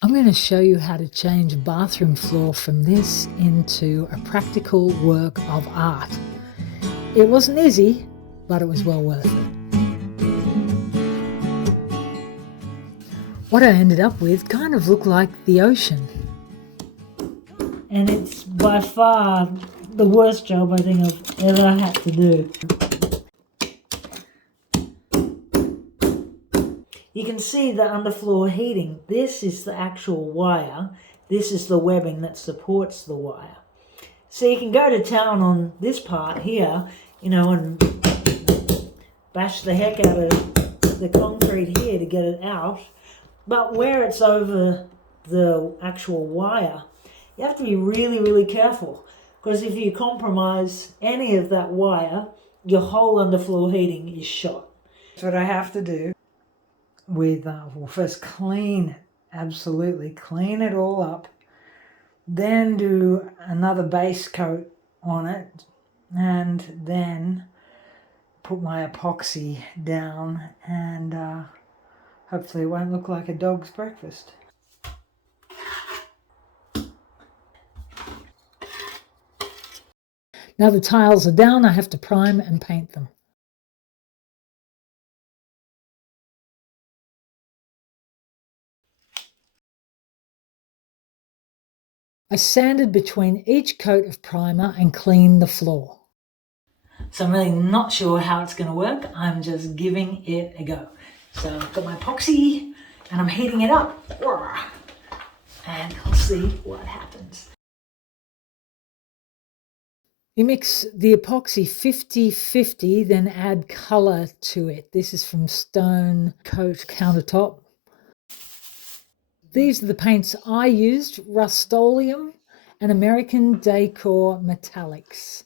I'm going to show you how to change a bathroom floor from this into a practical work of art. It wasn't easy, but it was well worth it. What I ended up with kind of looked like the ocean. And it's by far the worst job I think I've ever had to do. You can see the underfloor heating. This is the actual wire. This is the webbing that supports the wire. So you can go to town on this part here, and bash the heck out of the concrete here to get it out. But where it's over the actual wire, you have to be really, really careful. Because if you compromise any of that wire, your whole underfloor heating is shot. That's what I have to do. We'll first clean it, absolutely clean it all up, then do another base coat on it, and then put my epoxy down, and hopefully it won't look like a dog's breakfast. Now the tiles are down, I have to prime and paint them. I sanded between each coat of primer and cleaned the floor. So I'm really not sure how it's going to work. I'm just giving it a go. So I've got my epoxy and I'm heating it up. And we'll see what happens. You mix the epoxy 50-50, then add colour to it. This is from Stone Coat Countertop. These are the paints I used, Rust-Oleum and American Decor Metallics.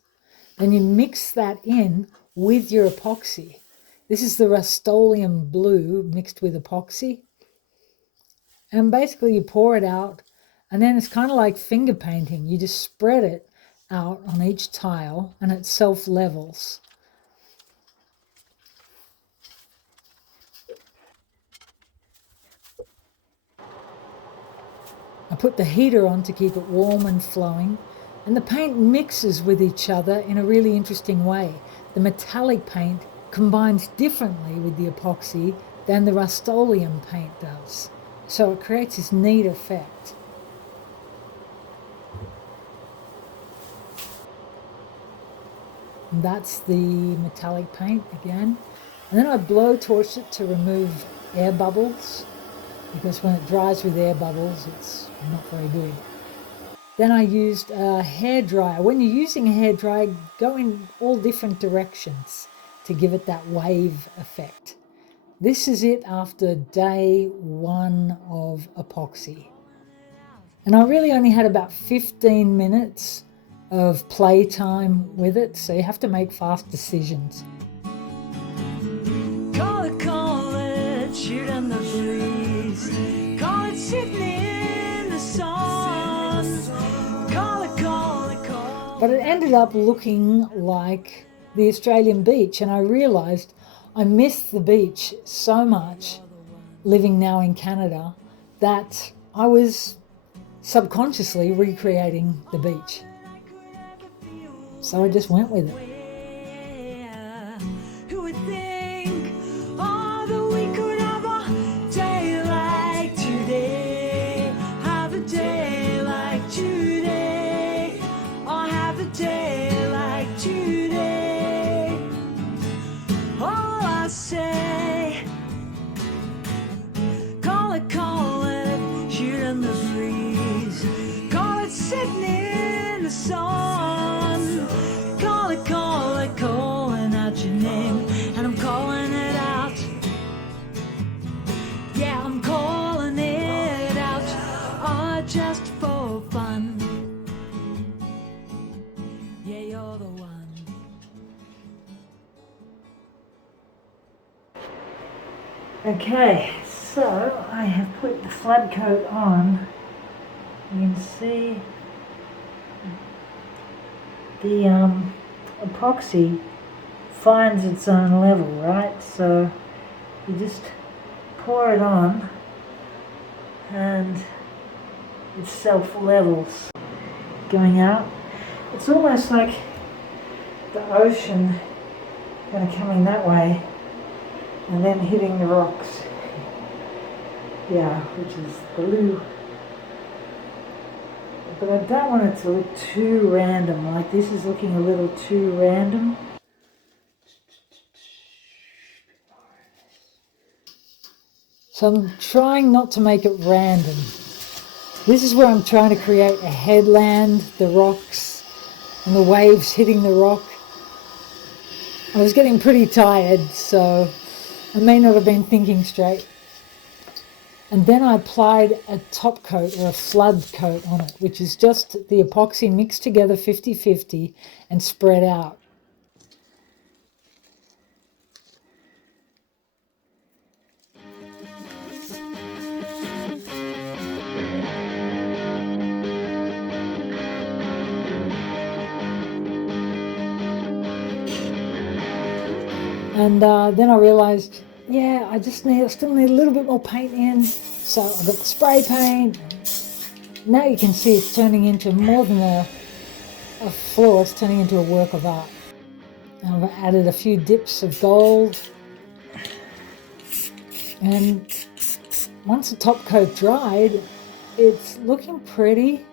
Then you mix that in with your epoxy. This is the Rust-Oleum blue mixed with epoxy. And basically you pour it out, and then it's kind of like finger painting. You just spread it out on each tile and it self-levels. I put the heater on to keep it warm and flowing, and the paint mixes with each other in a really interesting way. The metallic paint combines differently with the epoxy than the Rust-Oleum paint does, so it creates this neat effect. And that's the metallic paint again. And then I blowtorch it to remove air bubbles, because when it dries with air bubbles, it's not very good. Then I used a hairdryer. When you're using a hairdryer, go in all different directions to give it that wave effect. This is it after day 1 of epoxy. And I really only had about 15 minutes of playtime with it, so you have to make fast decisions. Call it, shoot on the breeze. Call it sitting in the sun. Call it. But it ended up looking like the Australian beach, and I realised I missed the beach so much living now in Canada that I was subconsciously recreating the beach. So I just went with it. Who would think, that we could have a day like today? Have a day like today. Or have a day like today. All I say, call it, shoot in the breeze. Call it sitting in the sun. Calling out your name, and I'm calling it out. Yeah, I'm calling it out, just for fun. Yeah, you're the one. Okay, so I have put the flood coat on. You can see the epoxy finds its own level, right? So you just pour it on, and it self-levels going out. It's almost like the ocean going to come in that way and then hitting the rocks. Yeah, which is blue. But I don't want it to look too random, like this is looking a little too random. So I'm trying not to make it random. This is where I'm trying to create a headland, the rocks, and the waves hitting the rock. I was getting pretty tired, so I may not have been thinking straight. And then I applied a top coat or a flood coat on it, which is just the epoxy mixed together 50-50 and spread out. And then I realised, yeah, I still need a little bit more paint in. So I got the spray paint. Now you can see it's turning into more than a floor, it's turning into a work of art. And I've added a few dips of gold. And once the top coat dried, it's looking pretty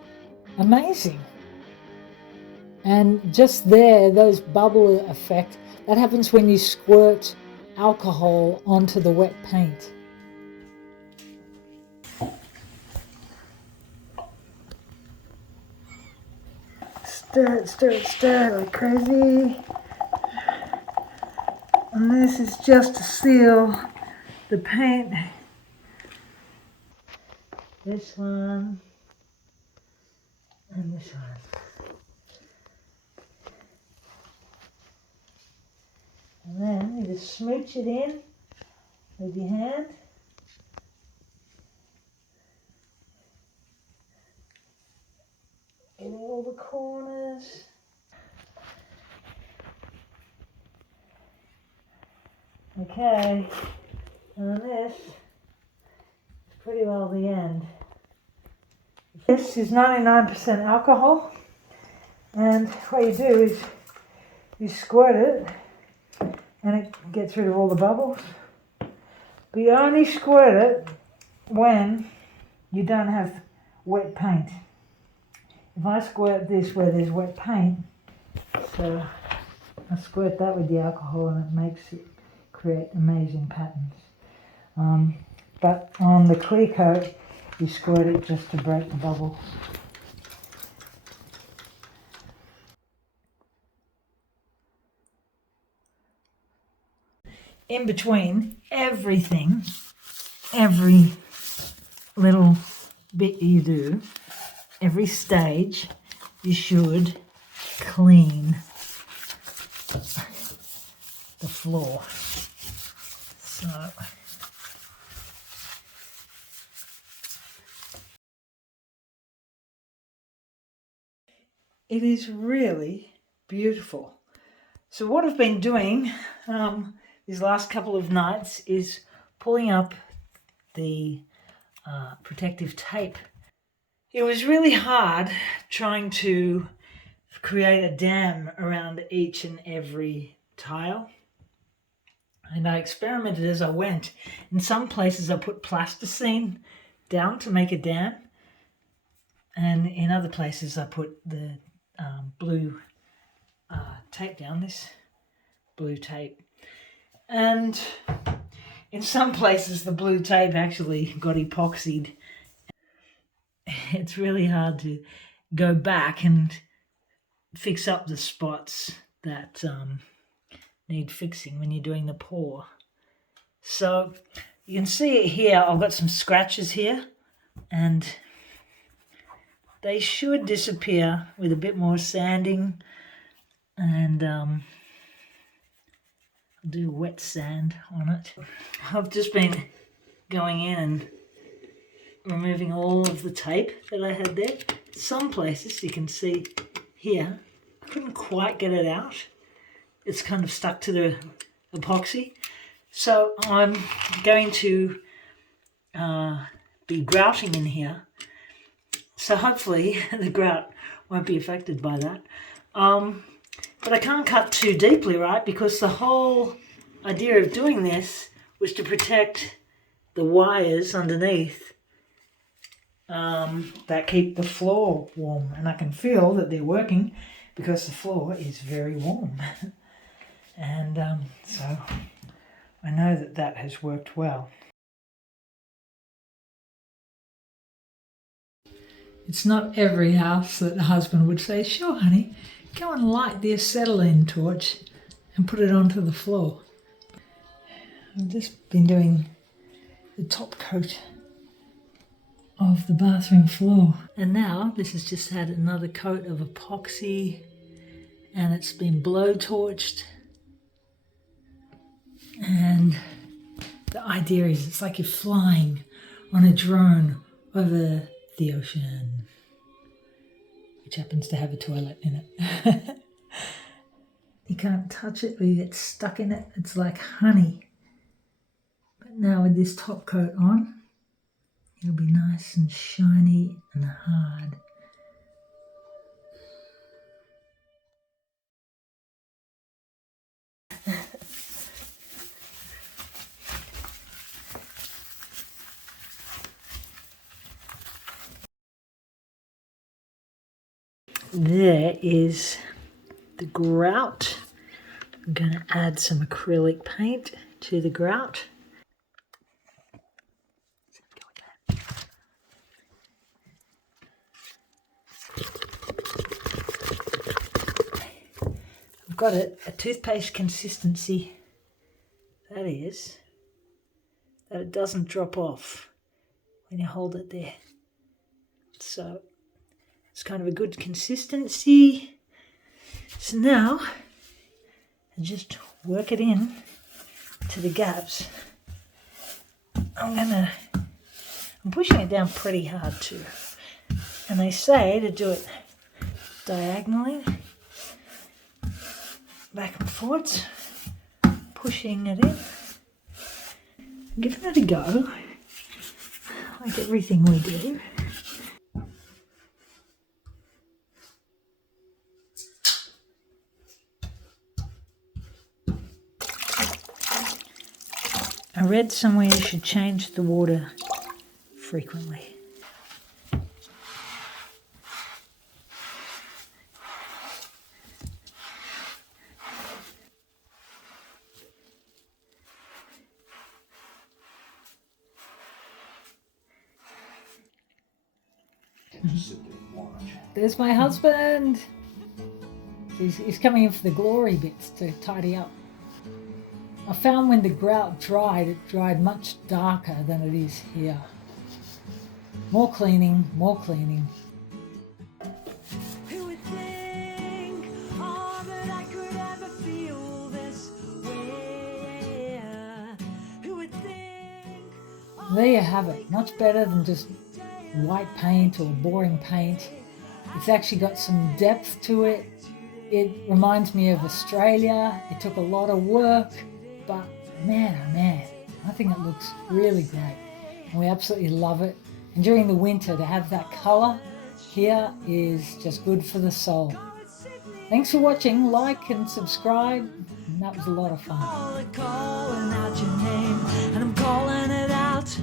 amazing. And just there, those bubble effect, that happens when you squirt alcohol onto the wet paint. Stir it like crazy. And this is just to seal the paint. This one and this one. And then you just smooch it in with your hand. In all the corners. Okay, and this is pretty well the end. This is 99% alcohol, and what you do is you squirt it and it gets rid of all the bubbles. But you only squirt it when you don't have wet paint. If I squirt this where there's wet paint, so I squirt that with the alcohol and it makes it create amazing patterns. But on the clear coat, you squirt it just to break the bubbles. In between everything, every little bit you do, every stage, you should clean the floor. So it is really beautiful. So what I've been doing these last couple of nights is pulling up the protective tape. It was really hard trying to create a dam around each and every tile. And I experimented as I went. In some places I put plasticine down to make a dam. And in other places I put the blue tape down, this blue tape. And in some places the blue tape actually got epoxied. It's really hard to go back and fix up the spots that need fixing when you're doing the pour. So you can see it here. I've got some scratches here and they should disappear with a bit more sanding, and I'll do wet sand on it. I've just been going in and removing all of the tape that I had there. Some places you can see here, I couldn't quite get it out. It's kind of stuck to the epoxy. So I'm going to be grouting in here So hopefully the grout won't be affected by that. But I can't cut too deeply, right? Because the whole idea of doing this was to protect the wires underneath that keep the floor warm. And I can feel that they're working because the floor is very warm. And so I know that that has worked well. It's not every house that the husband would say, sure honey, go and light the acetylene torch and put it onto the floor. I've just been doing the top coat of the bathroom floor. And now this has just had another coat of epoxy and it's been blow torched. And the idea is it's like you're flying on a drone over the ocean, which happens to have a toilet in it. You can't touch it or you get stuck in it. It's like honey. But now with this top coat on, it'll be nice and shiny and hard. There is the grout. I'm going to add some acrylic paint to the grout. I've got it a toothpaste consistency. That is, that it doesn't drop off when you hold it there. So it's kind of a good consistency. So now I just work it in to the gaps. I'm pushing it down pretty hard too. And they say to do it diagonally, back and forwards, pushing it in, giving it a go, like everything we do. I read somewhere you should change the water frequently. There's my husband. He's coming in for the glory bits to tidy up. I found when the grout dried, it dried much darker than it is here. More cleaning, more cleaning. Who would think, oh, that I could ever feel this way? Who would think, There you have it. Much better than just white paint or boring paint. It's actually got some depth to it. It reminds me of Australia. It took a lot of work, but man, oh man, I think it looks really great. And we absolutely love it. And during the winter, to have that colour here is just good for the soul. Thanks for watching. Like and subscribe. And that was a lot of fun. calling out your name, and I'm calling it out.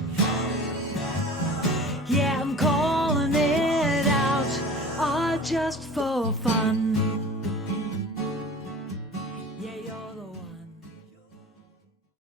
Yeah, I'm calling it out, just for fun.